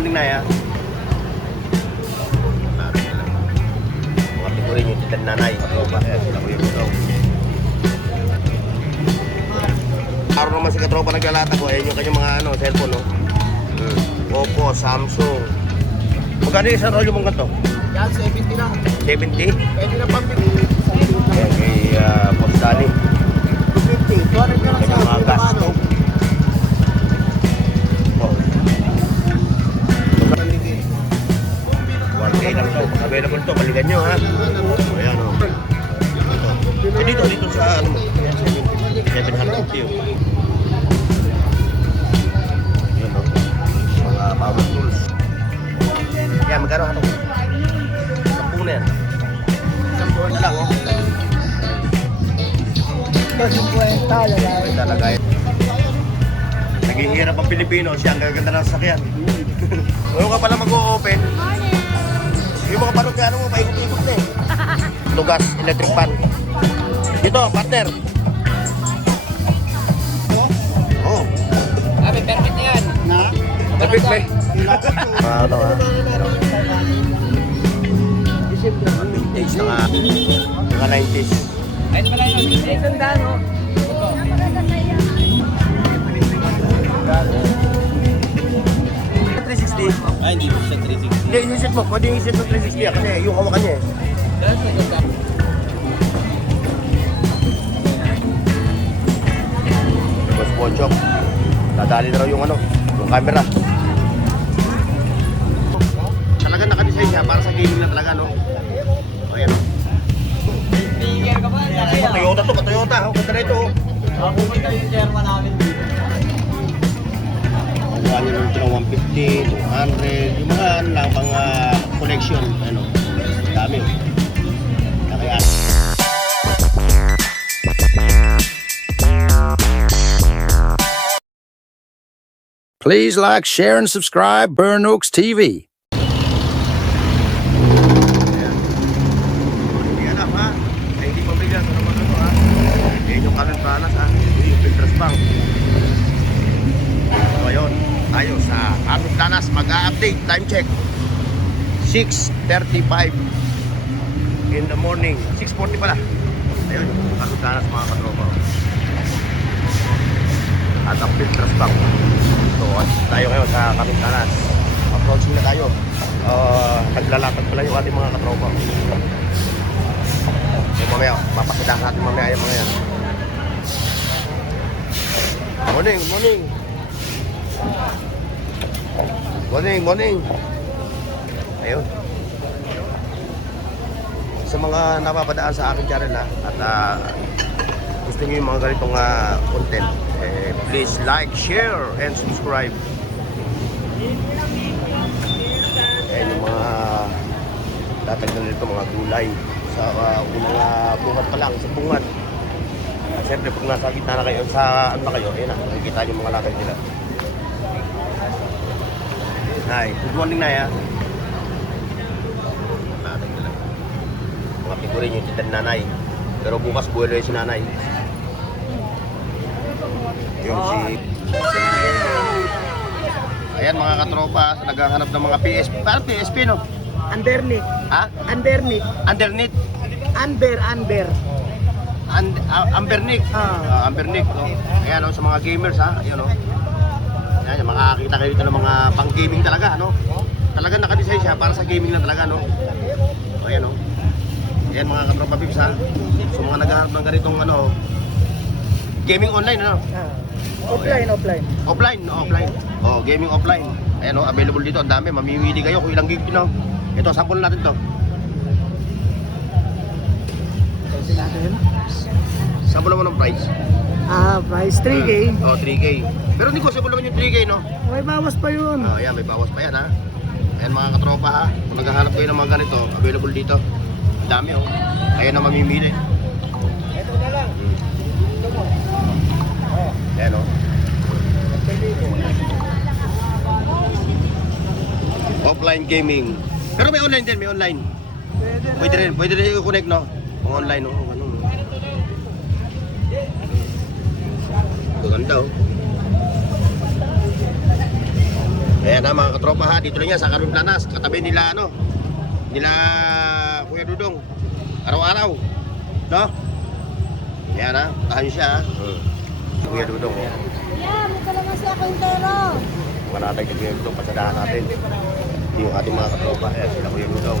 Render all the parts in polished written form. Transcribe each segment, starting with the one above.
morning na ya. Mga pigurin yung titan nanay. Katropa. Ayan, sila ko yung ito. Araw naman si katropa naglalata ko. Ayan yung kanyang mga cellphone, no? Oppo, Samsung. Magkano yung isang rolyo mong ganito? Yan, 70 lang. 70? Pwede na pambili. Ayan, kay Boss Danny. 250. 200 ka lang May sa mga gas ano. stove. Oh. 1K lang to. Available to. Balikan nyo, ha? Ayan, o. Eh, dito sa, ano mo? 750 yun. Ayan, o. Mga power tools. Yan, magkano ano? 10 na yan. 10 na lang, o. Ay, talaga yan. Naghihirap ang Pilipino, siya ang gaganda ng sasakyan. Ngayon ka pala mag-o-open. Yung mga parang kaya mo, paikot-ikot na eh. Tugas, electric pan. Dito, partner. Oh. May permit na yan. Na? Perfect, may. Ano ha? Mga vintage na nga. Mga 90s. Kahit pala yun, isang dano. 360. Ay, hindi mo siya 360. Hindi, inisip mo. Pwede inisip mo 360 kasi yung hawakan niya eh. Boss Ponchok. Dadali na raw yung yung camera. Talaga nakadesign siya para sa gaming na talaga, no? O, yan, no? Speaker ka ba? Toyota to, Toyota. Ang ganda na ito, oh. Pupunta yung chairman namin dito. Kuha nyo lang ito ng 150, 200, yung mga lang pang collection, dami. Kaya Please like, share, and subscribe Burn Oaks TV. hindi alam, ha? Ay, hindi pabigas, ano ba ito, ha? Yan yung kanan panas, ha? Yung Pinterest Bank. So, ayun, tayo sa Carlos Danas, mag-a-update, time check. 6:35 in the morning. 6:40 pala. Ayun, yung Carlos Danas, mga katropa. At ang Pinterest Bank. So, tayo ngayon sa Carlos Danas. Approaching na tayo. Naglalatag pala yung ating mga katropa. So, mamaya, papasadahan natin mamaya yung mga yan. Morning, morning. Morning, morning. Ayun. Sa mga napapadaan sa aking channel, ha, at gusto nyo yung mga ganitong content, please like, share, and subscribe. Ayan yung mga tatagdan nito, mga gulay sa unang bungat pa lang, sa bungat. At syempre pag nasa gitna na kayo, sa ano na kayo, ayan na, nakikita yung mga latag nila. Hi, good morning na ya. Latag nila. Mga figurin yung titan nanay. Pero bukas buwelo yung si nanay. Yung si... Ayan mga katropa, naghahanap ng mga PSP. Parang PSP, no? Underneath. Ha? Underneath. Underneath. Under. Ambernick. Ambernick, no? Ayan, no? Sa mga gamers, ha? Ayan, no? Ayan, makakakita kayo dito ng mga pang-gaming talaga, no? Talaga nakadesign siya para sa gaming na talaga, no? Ayan, no? Ayan mga katropa pips, ha? So mga naghahanap ng ganitong gaming online, ano? Offline. Offline. Oh, gaming offline. Ayan, no? Available dito, ang dami. Mamimili kayo kung ilang gig, no? Ito, sample natin to. Sample naman ng price. Price 3K. Oh, 3K. Pero negotiable naman yung 3K, no? May bawas pa yun. Oh, ayan, may bawas pa yan, ha? Ayan mga katropa, ha? Kung naghahanap kayo ng mga ganito, available dito. Ang dami, oh. Ayan na mamimili. Ito na lang. Ayan, oh. Offline gaming. Pero may online din, may online. Pwede rin i-connect, no? Kung online, no? Ano, no? Ganda, oh. Ayan na mga katropa ha, dito lang yan sa Carmen Planas, katabi nila ano, nila Kuya Dudong, araw-araw, no? Ayan ha, tahan siya ha. Kuya Dudong, oh. Yeah, may talaga siya kwentero. Mga natay kay Kuya Dudong, pasadahan natin. Yung ating mga katropa, ayan sila Kuya Dudong.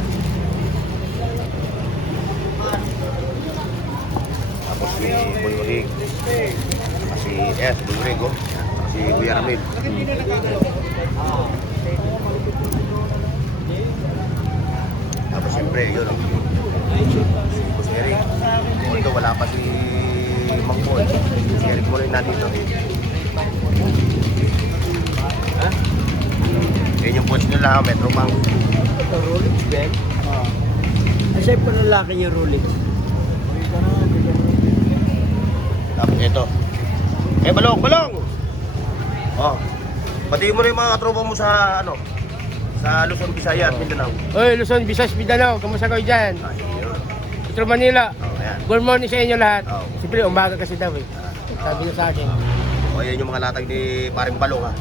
Tapos si Boy Urig, si Boy Urig, oh. Si Kuya Ramil. Tapos siyempre, yun o. Si Boss Eric. Although wala pa si Mang Paul. Si Eric mo rin natin ito. Yun yung coach nila, Metro Bank. Ito, Rolex din. Asya po ng laki yung Rolex. Tapos ito. Balong! Oh. Pati mo rin yung mga tropa mo sa ano, sa Luzon, Visayas, Mindanao. Oy, Luzon, Visayas, Mindanao, kamusta kayo dyan? Ayun. Metro Manila, Oh, ayan. good morning sa inyo lahat. Oh. Siyempre, umaga kasi daw eh. Sabi niya sa akin. O, yan yung mga latag ni Paring Balong ha.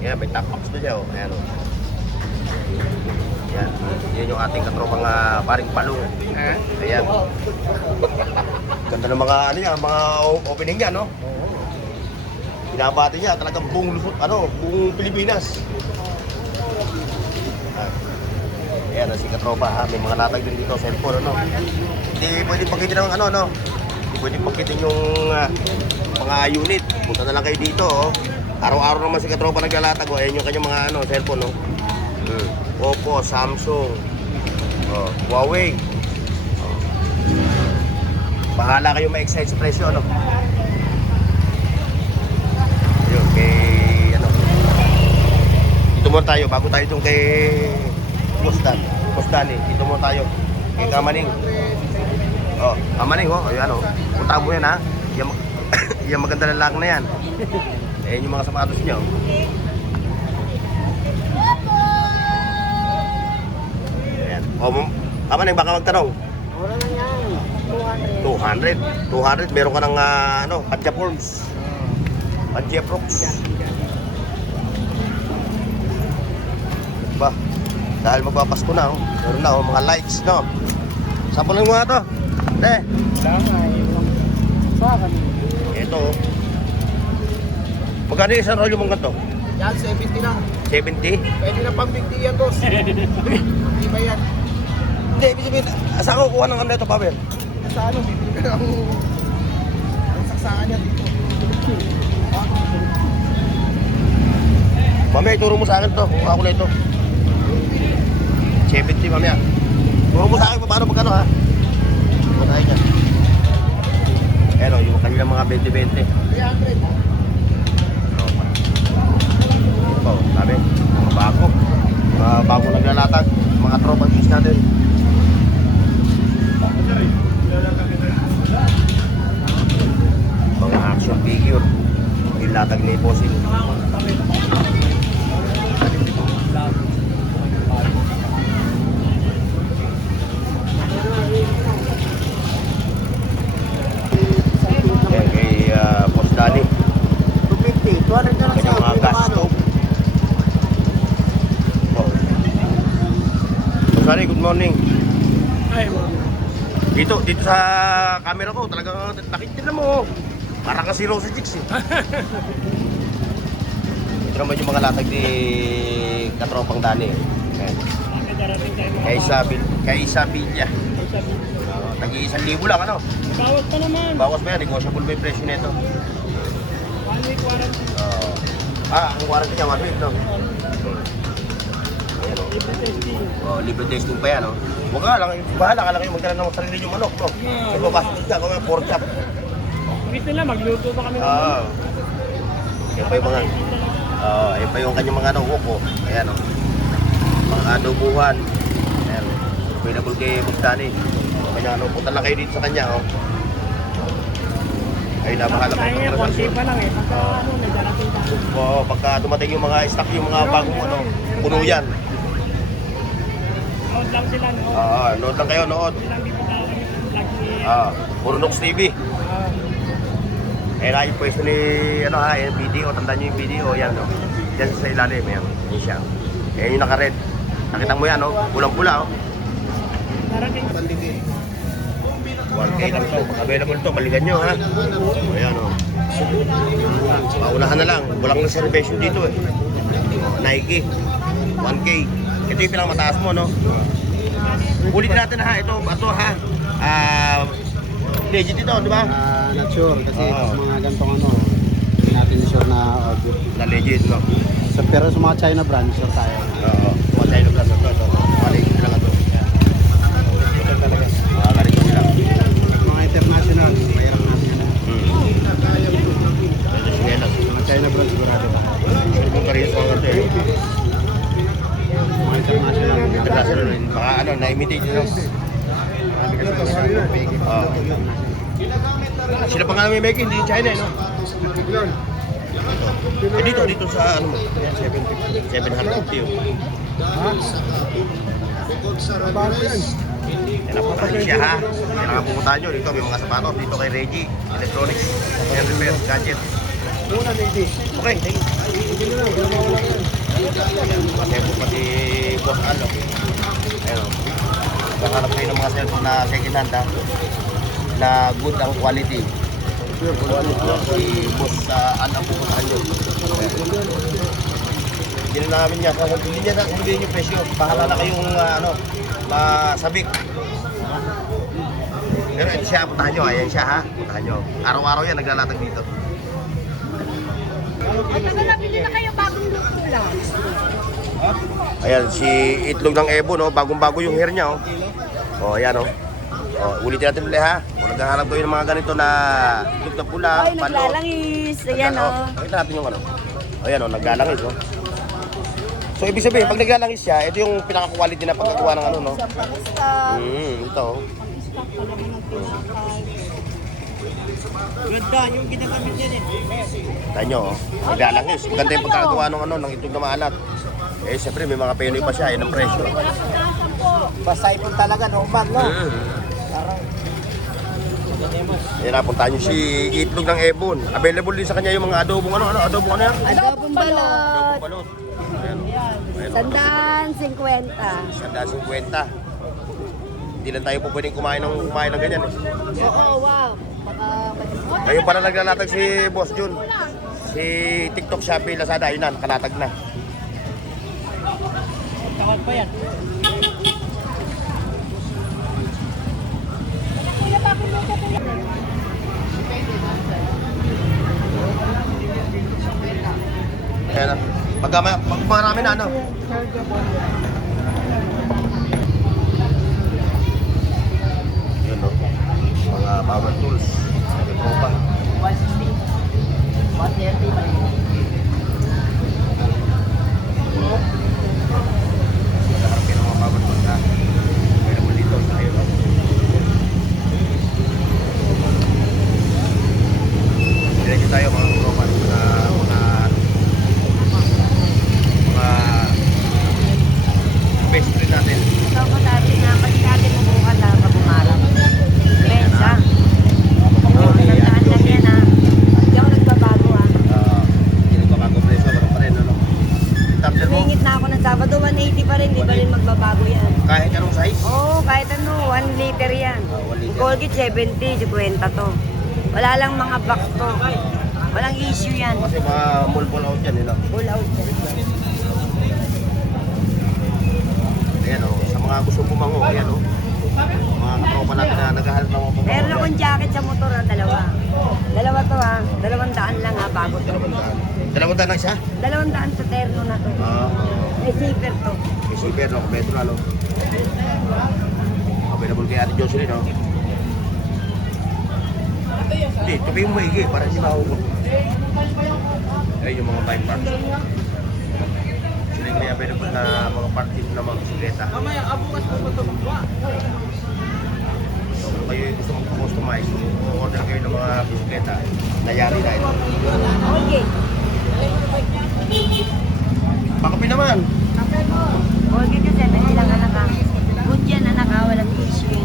Yan, may top box na siya o. Ayan o. Yan. Yan yung ating katropang Paring Balong. Ha? Ayan. Ganda ng mga ano niya, mga opening niya, no? Binabati niya talagang buong Luzon, buong Pilipinas. Ayan, si katropa ha, may mga latag din dito, cellphone, ano? Hindi pwedeng pagkitin ng no? Hindi pwedeng pagkitin yung mga unit. Punta na lang kayo dito, oh. Araw-araw naman si katropa naglalatag, oh. Ayan yung kanyang mga cellphone, no? Oppo, Samsung, Huawei. Bahala kayo ma-excite sa presyo, ano? Yun, kay, dito muna tayo, bago tayo itong kay Postani, dito muna tayo, kay Kamaning. Kamaning, ayan, punta mo yan, ha? Yung maganda lalaki na yan. Ayan yung mga sapatos niya, Ayan. Kamaning, baka magtanong. Wala na yan. 200, meron ka ng Padja Forms. Padja Prox. Ba, dahil magpapasko na, meron na mga likes, no? Sapunin mo nga to. Wala nga, yung sa akin. Ito. Magkano yung isang rolyo mong ganito? Yan, 70 lang. 70? Pwede na pambigti yan, boss. Hindi ba yan? Hindi, ibig sabihin, saan ko kuha ng ito, Pavel? Sa ano, bibili ka ng saksakan niya dito. Mamaya, ituro mo sa akin to. Kuha ko na ito. 70 mamaya. Turo mo sa akin paano magkano ha? Turo tayo dyan. Pero yung kanilang mga 20-20. 300. Ito, sabi, mga bago. Mga bago naglalatag. Mga tropa piece natin. Mga action figure. Yung latag ni Bossing. Yan kay Boss Danny. 250. 200 na lang siya. Kanyang mga gas stove. Sorry, good morning. Ay, Dito sa camera ko, talagang nakikita mo. Parang kasi Rosa Chicks eh. Ito naman yung mga latag ni Katropang Dani. Ayan. Kay Isabilla. Tag-1,000 lang ano. bawas pa naman. Bawas ba yan? Negotiable ba yung presyo nito? 1 week warranty. Ang warranty niya, 1 week, no? Ayan, libre testing pa yan, no? Huwag ka lang, bahala ka lang kayo magdala ng sarili yung manok, no? Kasi papasok ka, kung may pork chop. Dito lang, magluto pa kami ng Yan pa yung mga, yan pa yung kanyang mga uko. Ayan, no? Mga adobuhan. Ayan, available kay Bustani. Kanya, punta lang kayo dito sa kanya, oh. Ay, nabahala po. Kaya konti pa lang eh. Pagka nagdarating tayo. Oo, pagka dumating yung mga stock, yung mga bagong puno yan. Nood lang sila, no? Nood lang kayo, nood. Ilang dito na kami vlog ni... Puro Nox TV. Eh, na yung pwesto ni, yung video, tandaan nyo yung video, yan, no? Diyan sa ilalim, yan. Yan siya. Yan yung naka-red. Nakita mo yan, no? Pulang-pula, oh. Darating. 1K lang to. Available to. Balikan nyo, ha? Ayan, oh. Paunahan na lang. Walang reservation dito, eh. Nike. 1K. Ito yung pinakamataas mo, no? Ulit natin, ha? Ito, ha? Legit ito, di ba? Not sure kasi Oo. sa mga gantong ano, hindi natin sure na audio. Na legit, no? So, pero sa mga China brand, sure tayo. Oo. Mga China brand, ito. Mga legit lang ito. Ito talaga. Mga ganito nila. Mga international, mayroon natin yan. Ito sinelas. Mga China brand sigurado. Ito ka rin sa mga ito, eh. Mga international. International, baka ano, na-imitate nyo. Oo. Sila pa nga may make, hindi China, no? Eh, dito sa ano mo? 750. 750 yun. Yan ang puntahan siya, ha? Yan ang pupuntahan nyo. Dito may mga sapatos. Dito kay Reggie Electronics. Yan repair, gadget. Okay, thank you. Kasi po pati Boss Al, no? Ayun, oh. Nakaharap kayo ng mga cellphone na second hand, ha? Na good ang quality. Si Boss Al ang pupuntahan nyo. Hindi na namin niya, hindi niya sasabihin yung presyo. Bahala na kayong masabik. Pero ito siya, puntahan nyo. Ayan siya, ha? Puntahan nyo. Araw-araw yan, naglalatag dito. At ano nabili na kayo bagong luto lang? Ayan, si Itlog ng Ebo, no? Bagong-bago yung hair niya, oh. Oh, ayan, oh. Oh, ulitin natin ulit, ha? Kung naghahanap kayo ng mga ganito na itlog na pula, Ay, naglalangis. Ayan, oh. Pakita natin yung ano. Ayan, oh, naglalangis, oh. So, ibig sabihin, pag naglalangis siya, ito yung pinaka-quality na pagkagawa ng ano, no? Sa pag-stock. Ito, oh. Pag-stock talaga ng pinaka. Ganda, yung ginagamit yan eh. Tayo nyo, oh. Naglalangis. Maganda yung pagkagawa ng ano, ng itlog na maalat. Eh, siyempre, may mga penoy pa siya, yan ang presyo. Basta ipon talaga, normal, no? Yan, napuntahan nyo si Itlog ng Ebon. Available din sa kanya yung mga adobong ano, adobong ano yan? Adobong balot. Balot. Ayan. Ayan. Sandaan, 50. 150. Hindi lang tayo po pwedeng kumain ng ganyan, eh. Oo, wow. Baka Ngayon pala naglalatag si Boss Jun. Si TikTok, Shopee, Lazada, yun na, nakalatag na. Tawag pa yan. kuya, bagong luto kuya. Ayan na. Pag marami na, ano? Yun, no? Mga power tools. May tropa. 160. 130 pa rin. Nakaharap kayo ng mga power tools na available dito. Ayun, no? Diretso tayo mga tropa. Mga best friend natin. Ito ko sabi na kasi natin mabukan na mabumarap. Bensa. Oo, tandaan lang yan, ha. Hindi ako nagbabago, ha. Hindi nagbabago presyo, ganun pa rin, ano? Tumbler mo, Singit na ako ng Sabado, 180 pa rin. Di pa rin magbabago yan. kahit anong size. Oo, kahit ano, 1 liter yan. 1 liter. Yung Colgate, 70, 50 to. Wala lang mga box to. Walang issue yan. Kasi mga mall out yan, yun, Full out yan. Ayan, oh, sa mga gusto pumango, ayan, oh. Mga katropa natin na naghahanap ng mga pumango. Meron akong jacket sa motor, ha, dalawa. Dalawa to, ha. 200 lang, ha, bago to. 200 lang siya? 200 sa terno na to. May zipper to. May silver, no? Metro, ano? Available kay Ate Jocelyn, no? Hindi, tupi mo maigi para hindi mahugot. Ayun yung mga bike parts. Sila yung may available na mga parts dito ng mga bisikleta. Mamaya, abukas po ba ito magwa? So, kung kayo gusto mag-customize, order kayo ng mga bisikleta, nayari na ito. Okay. Pakapi naman! Colgate kasi, 70 lang anak, ha. Good yan, anak, ha. Walang issue yun.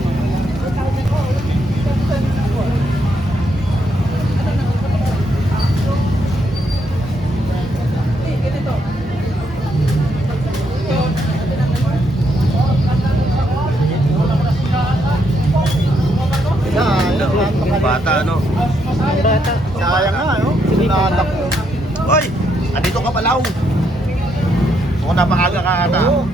nakakata.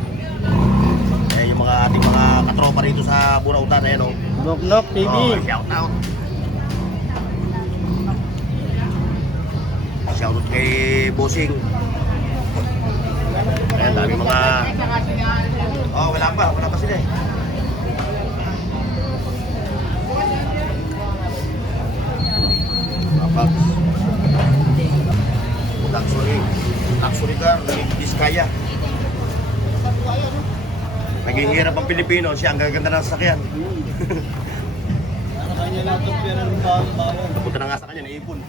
Ayan yung mga ating mga katropa rito sa Burautan. Ayan o. Knock Knock TV. Shout out. Shout out kay Bossing. Ayan, dami mga... Oh, wala pa sila eh. Kapag luxury car, Vizcaya. Naghihirap ang Pilipino, siya ang gaganda ng sasakyan. Kanya lahat ng pera ng bawang. Napunta na nga sa kanya, naipon.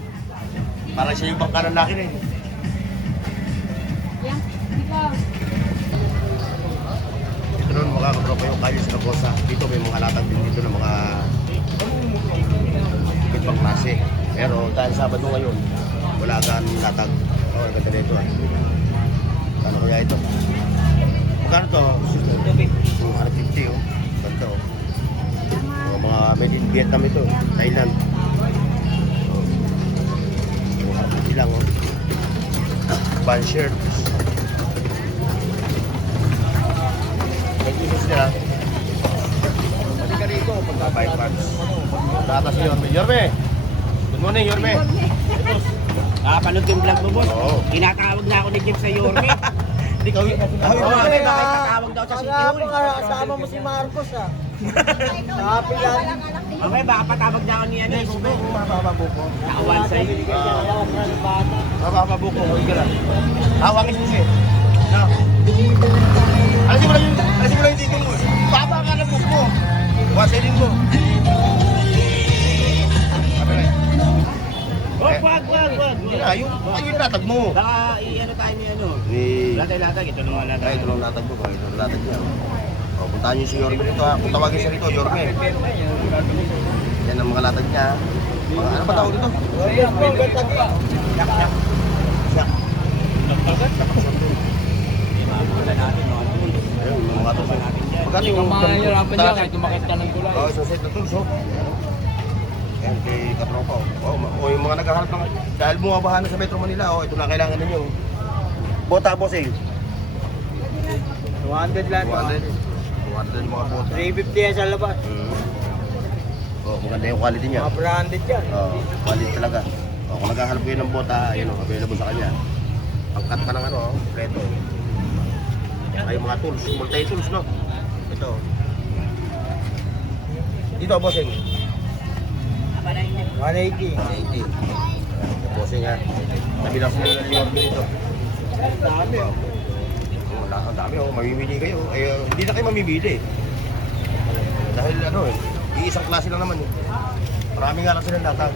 Parang siya yung bangka ng laki na eh. Ito nun mga katropa yung Calle Zaragoza. Dito may mga latag din dito ng mga iba't pang klase. Pero dahil Sabado ngayon, wala kang latag. Oh, ang ganda nito. Ano kaya ito? Magkano to? 250 oh. Ganda oh. Mga made in Vietnam ito. Thailand. Oh. 250 lang oh. Band shirt. Nag-inis nila. Pwede ka rito pagka-buy pants. Tata si Yorme. Yorme! Good morning, Yorme. Panood yung vlog mo, boss. Oo. Tinatawag na ako ni Jeff sa Yorme. Hindi ka Bakit tatawag daw sa City Hall? Kasama mo si Marcos ah. Happy yan. Okay, baka patawag na ako ni ano, Subo. Nakawan sa'yo. Mapapabuko. Huwag ka lang. Hawangin susi. No. Alisin mo lang yung dito mo. Baba ka na buko mo. Wasilin mo. Wag. Hindi na, yung latag mo. Baka i-ano tayo ni ano. Latag, ito naman latag. Ay, ito lang latag mo. Ito lang latag niya. O, puntahan niyo si Yorme rito ha. Kung tawagin siya rito, Yorme. Yan ang mga latag niya. Mga, ano ba tawag dito? Siyak. Ayun, mga to. Magkano yung Mahihirapan niya kahit umakit ka ng tulay. Oo, isang set na tools, oh. Ayan, kay katropa, oh. O yung mga naghahanap ng... Dahil bumabaha na sa Metro Manila, oh, ito na kailangan ninyo. Bota, bossing. 200 lang. 200 yung mga bota. 350 yan sa labas. Oh, maganda yung quality niya. Mga branded yan. Oh, quality talaga. Oh, kung naghahanap kayo ng bota, ayun, oh, available sa kanya. Pangkat pa ng ano, oh, kompleto. Ay, yung mga tools, multi-tools, no? Ito. Dito, bossing. 180. 80. Bossing ha. Sabi lang sila ng Yorme dito. Dami. Wala kang dami oh, mamimili kayo. Eh, hindi na kayo mamimili. Dahil ano eh, iisang klase lang naman eh. Marami nga lang silang latag.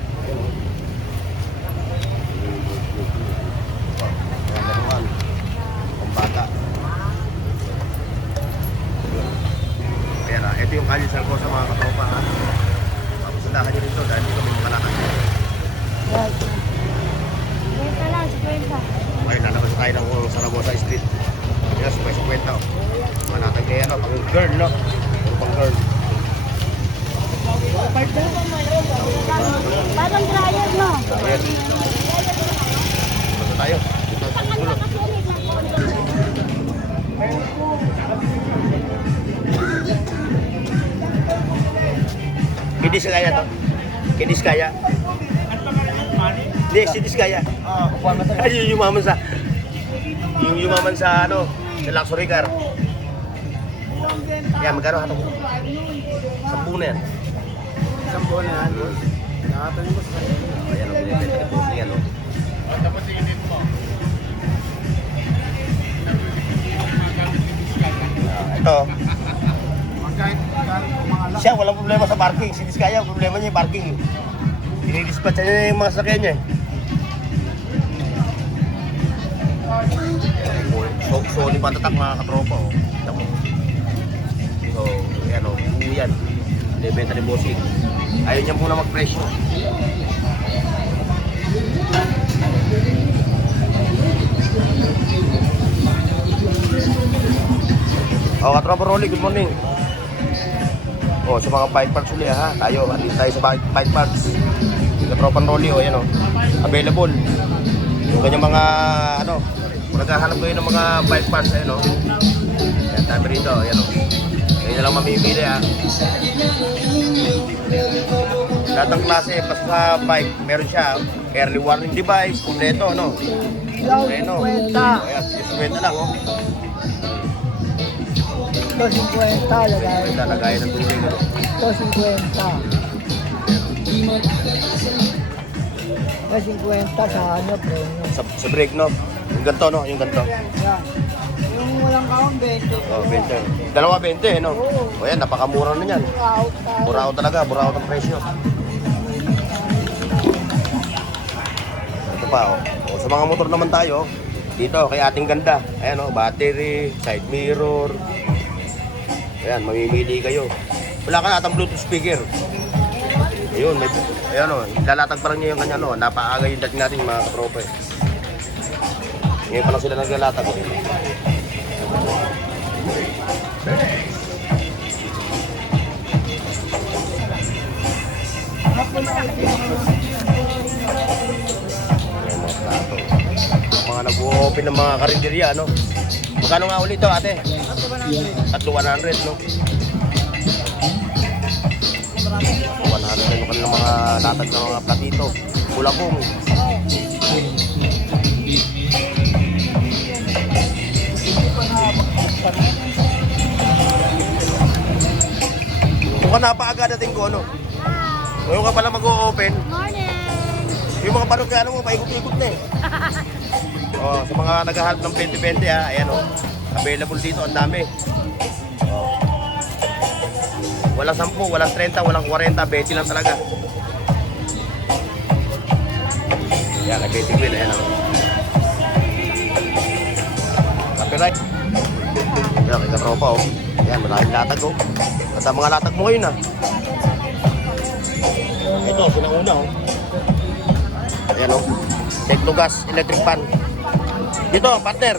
Ayan, laruan. Pambata. Ayan ha, ito yung Calle Zaragoza mga katropa ha. Papusundahan nyo rito dahil dito may mga latag. Okay, lalabas tayo ng Zaragoza Street. Yes, may 50 oh. Manatag kaya ano, pang girl no? Puro pang girl. Parang dryer, no? Ayan. Punta tayo. Dito sa dulo. Kidis kaya to? Kidis kaya? Hindi, kidis kaya. Ay, yung yumaman sa... Yung yumaman sa ano, sa luxury car. Yan, magkano hatong? 10 na yan. 10 na yan. Nakatan mo sa Ayan, ang binibenta ni Bossing yan, oh. Ito. Siya, walang problema sa parking. Si Vizcaya, problema niya yung parking. Dinidispatch niya yung mga sakyan niya. So ni patatak mga katropa, oh. Ito mo. So, yan, oh. Yan. Binibenta ni Bossing. Ayaw niya muna mag-presyo. Oh, katropa Rolly, good morning. Oh, sa mga bike parts ulit ha. Tayo sa bike parts. Yung katropa Rolly, oh, yan oh. Available. Yung kanyang mga ano, Kung naghahanap kayo ng mga bike parts, ayun o. Yan, tabi rito, ayan o. Kayo na lang mamimili ha. Lahat ng klase, basta sa bike, meron siya. Early warning device, kompleto, no? Ilaw, Kompleto. 50. Ayan, 50 lang, oh. Ito 50 lagay. Lagayan ng tubig, ano? Ito 50. Ito 50 sa ano, premium. Sa brake, no? Yung ganito, no? Yung ganito. Yan. Yung walang kaon, 20. Oh, 20. Dalawa 20, no? O yan, napakamura na yan. Out. Burao talaga, burao ang presyo. Ito pa, oh. O, sa mga motor naman tayo, dito, kay ating ganda. Ayan, oh, battery, side mirror. Ayan, mamimili kayo. Wala ka natang Bluetooth speaker. Ayun, may, ayan, oh, lalatag pa lang niya yung kanya, no? Napaaga yung dating natin, mga katropa, eh. Ngayon pa lang sila naglalatag, oh. Mga nag-open ng mga karinderya, no? Magkano nga ulit to, ate? 3,100, no? 100 yung kanilang mga latag ng mga platito. Bulabong. Mukhang napaaga dating ko, no? Ngayon ka pala mag-o-open. Yung mga parokyano mo, paikot-ikot na eh. Oh, sa mga naghahanap ng 20-20 ha, ayan oh. Available dito, ang dami. Oh. Walang 10, walang 30, walang 40, 20 lang talaga. Yan, kay Betty Queen, ayan oh. Copyright. Yan, kay katropa oh. Yan, maraming latag oh. At ang mga latag mo ngayon ah. Ito, sinauna oh. Ayan o. Technogas electric fan. Dito, partner.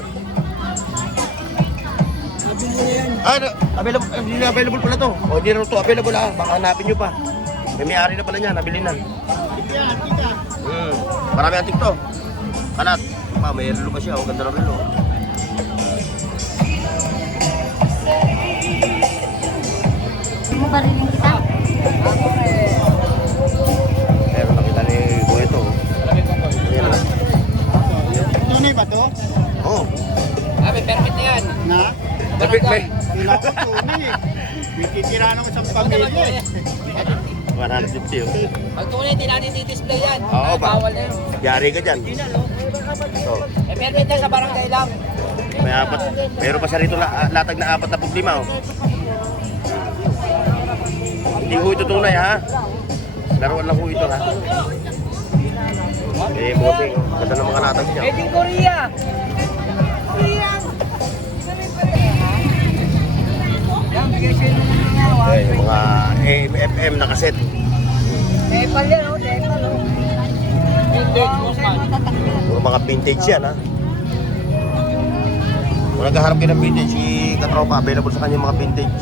Available, hindi na available pala to. O, hindi na to available ah. Baka hanapin nyo pa. May-ari na pala niya, nabili na. Marami antik to. Kanat. Pa, may relo pa siya. O, ganda ng relo. Mo ba rin kita? Pero nakita ni Kuya to. Ayan lang. Tunay ba to? Oo. May permit na yan. Na? Perfect, may. Wala ko tunay eh. May titira ng isang pamilya eh. 150 oh. Pag tunay, hindi natin di-display yan. Oo ba? Bawal na yun. Yari ka dyan. Ito. May permit na sa barangay lang. May apat. Meron pa siya rito latag na 45 oh. Hindi ho ito tunay ha. Laruan lang ho ito ha. Eh, bossing. Ganda ng mga latag niya. Made in Korea. Yan, bigay siya ng mga Eh, yung mga AM/FM na kaset. Nepal yan, oh. Nepal, oh. Vintage, Bosman. Yung mga vintage yan ha. Kung naghaharap kayo ng vintage, si Katropa, available sa kanya yung mga vintage.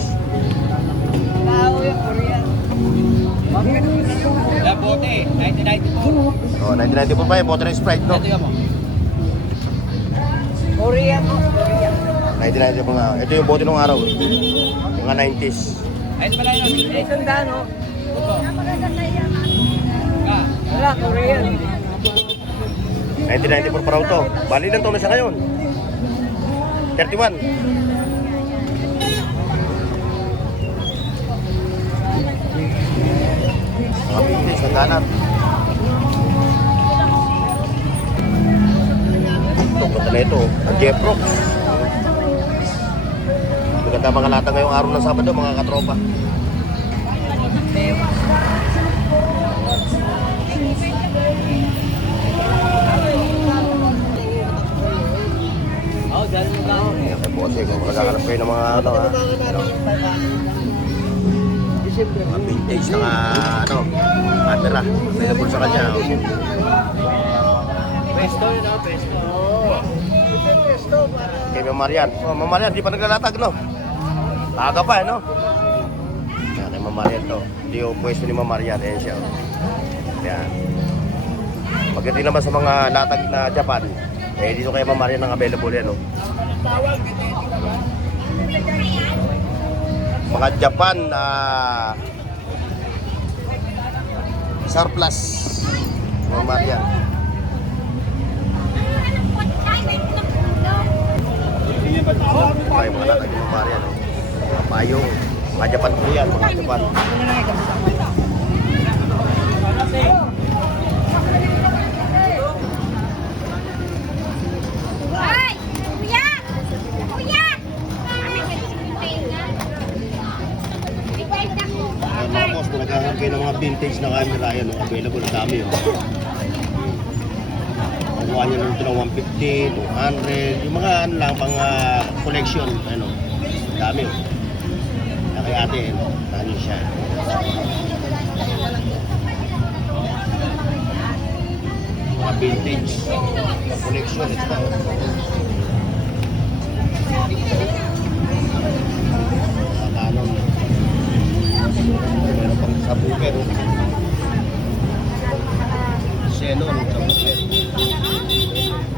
Tao yung Korean. La bote, 1994. Oh, 1994 pa yung Motor Sprite, no? Ito mo. Korean, oh. Korean. 1994 nga. Ito yung bote nung araw. Mga 90s. Ito pala yun. Eh, sandaan, oh. Wala, Korean. 1994 pa raw to. Bali lang taon na siya ngayon. 31. Mga vintage, naghanap. Ito, ganda na ito. Ang Jeffrock. Maganda mga lata ngayong araw ng Sabado, mga katropa. Oh, dahil mo lang. Ayan, kay Bote, kung magkakalap kayo ng mga ano ha. Ano, mga vintage na ano, camera. Available sa kanya. Pesto yun, oh. Pesto. Kay Ma'am Marian. Oh, Ma'am Marian, di pa naglalatag, no? Aga pa, no? Ayan, kay Ma'am Marian to. Hindi yung pwesto ni Ma'am Marian. Ayan siya. Oh. Ayan. Pagdating naman sa mga latag na Japan, Eh, dito kay Ma'am Marian ang available yan, no? Mga Japan na surplus. Ma'am Marian. Ay, mga lalagyan Ma'am Marian, no? Mga payong. Mga Japan po yan, mga Japan. Hoy! Kuya! Kuya! Ay, mga boss, kung naghahanap kayo ng mga vintage na camera, yan, no? Available na dami, oh. Nakuha nyo lang ito ng 150, 200, yung mga ano lang, pang collection, ano, dami, oh. Kaya kay ate, ano siya. Mga vintage, collection, ito ba, oh. Canon. Meron pang subwoofer. Xenon, subwoofer.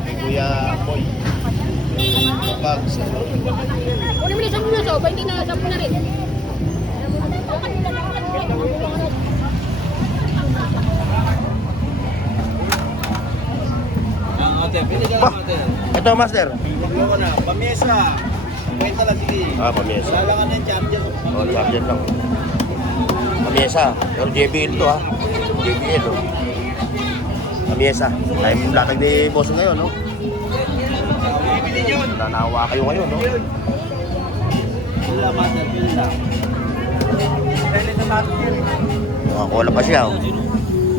Kay Kuya Boy. Bags. Kunin mo na isang minuto, 20 na, 10 na rin. Ate, pili ka lang ate. Ito, master. Bigyan ko na. Pamesa. Kwenta lang sige. Ah, pamiesa. Wala ka na yung charger. Oh, charger lang. Pamiesa. Pero JBL to, ha. JBL, oh. Pamiesa. Time latag ni boss ngayon, no? Nanawa kayo ngayon, no? Wala master, pili lang. Pili na master. Nakakola pa siya, oh.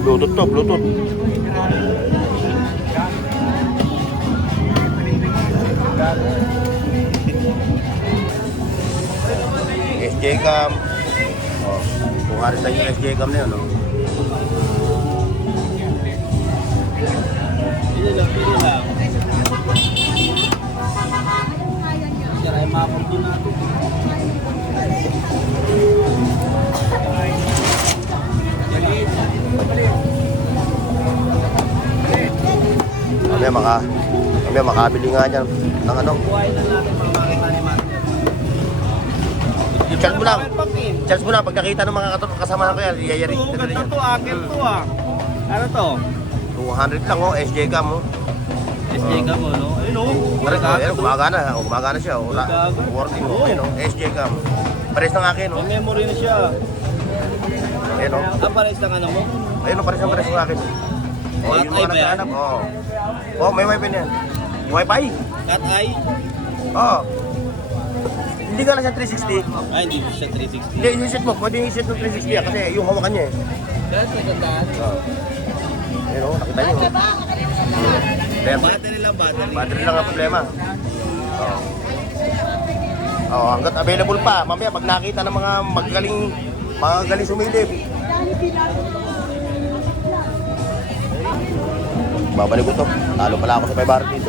Bluetooth to, Bluetooth. SJ Cam. Oh, kung harit lang yung SJ Cam na yun, no? Pili lang, pili lang. Sira yung mga pagod natin. Kami makabili nga dyan ng ano. Buhay na natin mga makita ni master. Charge mo lang. Charge mo lang. Pag nakita ng mga kasamahan ko yan, yayari. Ito, ganda to, akin to ah. Ano to? 200 lang, oh. SJ Cam, oh. SJ ka mo, no? Ayun oh. Ayun, gumagana. Oh, gumagana siya, oh. Working, oh. Ayun, oh. SJ Cam. Pares ng akin, oh. May memory na siya. Ayun, oh. Ah, pares ng ano mo? Ayun, pares ng akin. Oh, Cat yun eye mga ba yan? naghahanap, oh. Oh, may wifi na yan. Wi-Fi? Cat eye? Oh. Hindi ka lang siya 360. Ay, hindi siya 360. Hindi, i-set mo. Pwede i-set ng 360 yan kasi yung hawakan niya, eh. That's magandaan. Oh. Ayun, oh. Nakita niyo, oh. Ayan, Battery lang, battery. battery lang ang problema. Oh. Oh, hanggat available pa. Mamaya pag nakita ng mga magaling sumilip. Babalik ko to. Talo pala ako sa 500 dito.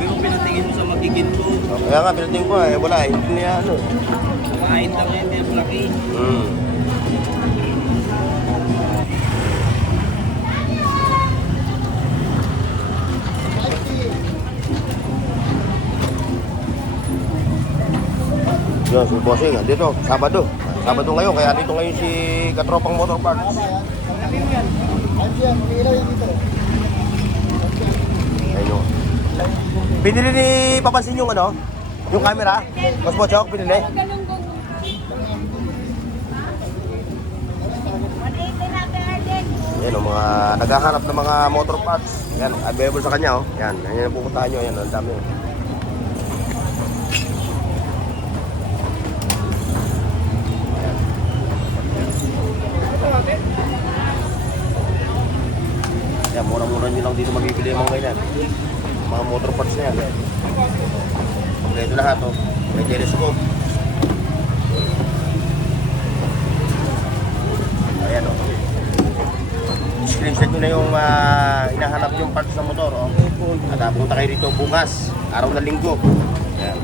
Pero pinatingin mo sa magiging ko. Oh, kaya nga, pinating ko eh. Wala, hindi niya ano. Kain lang yan, yung laki. Yun, si Bossing, dito, Sabado. Sabado ngayon, kaya dito ngayon si Katropang Motor Parts. Ayun yun. Binili ni Papansin yung ano? Yung camera? Mas Bochok, binili? Yan o, mga naghahanap ng mga motor parts. Yan, available sa kanya, oh. Yan, yan yung pupuntahan nyo. Yan, ang dami. Yan, mura-mura nyo lang dito mabibili yung mga ganyan. Mga motor parts na yan. Kompleto lahat, oh. May telescope. Ayan, oh. Screenshot nyo na yung hinahanap yung parts ng motor, oh. At punta kayo dito bukas, araw na linggo. Ayan.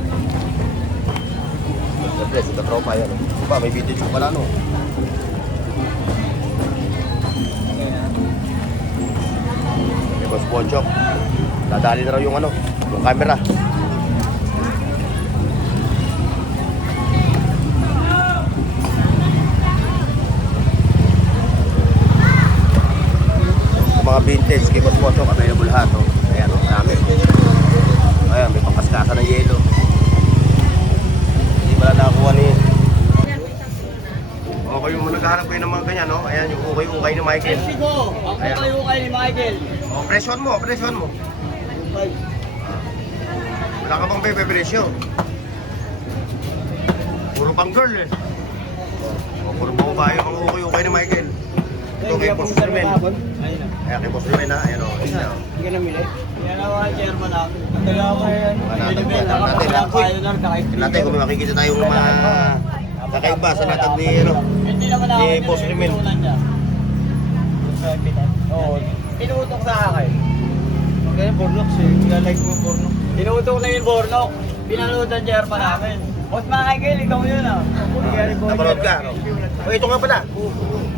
Siyempre, sa tropa, ayan. Diba, may vintage ko pala, no? Boss Ponchok. Nadali na raw yung ano, yung camera. Sa mga vintage, kay Boss Boss, available lahat. Oh. Ayan, oh, dami. Ayan, may pangkaskasa ng yelo. Hindi pala nakakuha ni... Okay, yung naghahanap kayo ng mga ganyan, no? Ayan, yung ukay-ukay ni Michael. Ayan. Ukay ni Michael. Oh, presyon mo. Wala ka bang pepe-presyo? Puro pang girl eh. Oh, puro mga babae, mga ukay-ukay ni Michael. Ito kay Boss Ruben. Ayan, kay Boss Ruben ha. Ayan o. Hindi ka namili? Yan ang mga chairman namin. Ang dalawa ko yan. Natin kung may makikita tayong mga kakaiba sa latag ni, ano, Hindi naman ni Boss Ruben. Oo. Tinutok sa akin. Kaya Bornok eh. Kaya like mo Bornok. Tinutok na yung Bornok. Pinanood ang chairman namin. Boss Michael, ikaw yun ah. Napanood ka, no? O, ito nga pala.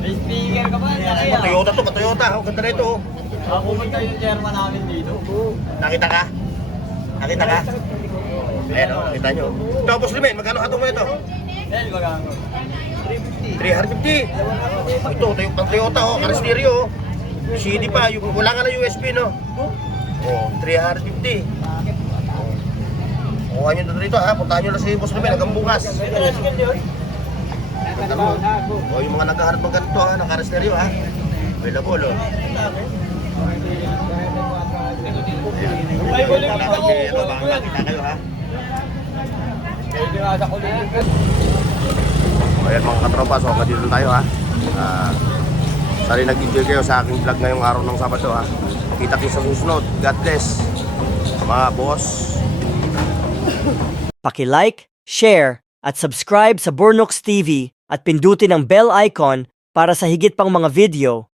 May speaker ka ba? Laki ah. Toyota to, Toyota. Oh, ganda na ito. Oh. Ako pumunta yung chairman namin dito. Nakita ka? Nakita ka? Ayan o, kita nyo. Ito, Boss Ruben, magkano katong mo ito? Yan, magkano? 350. Ito, pang Toyota, oh, car stereo. Oh. CD pa, yung, wala nga na USB, no? Oh, 350. Kuha nyo doon rito, ha? Puntahan nyo na si Boss Ruben hanggang bukas. Oh, yung mga naghahanap ng ganito, ha? Ng car stereo, ha? Available, oh. Ay, guling kita ko. Ito, baka makita kayo, ha? Kaya ko din. Ayan mga katropa, so hanggang dito tayo ha. Sana nag-enjoy kayo sa aking vlog ngayong araw ng Sabado ha. Kita kayo sa susunod. God bless. Mga boss. Paki-like, share, at subscribe sa Bornox TV at pindutin ang bell icon para sa higit pang mga video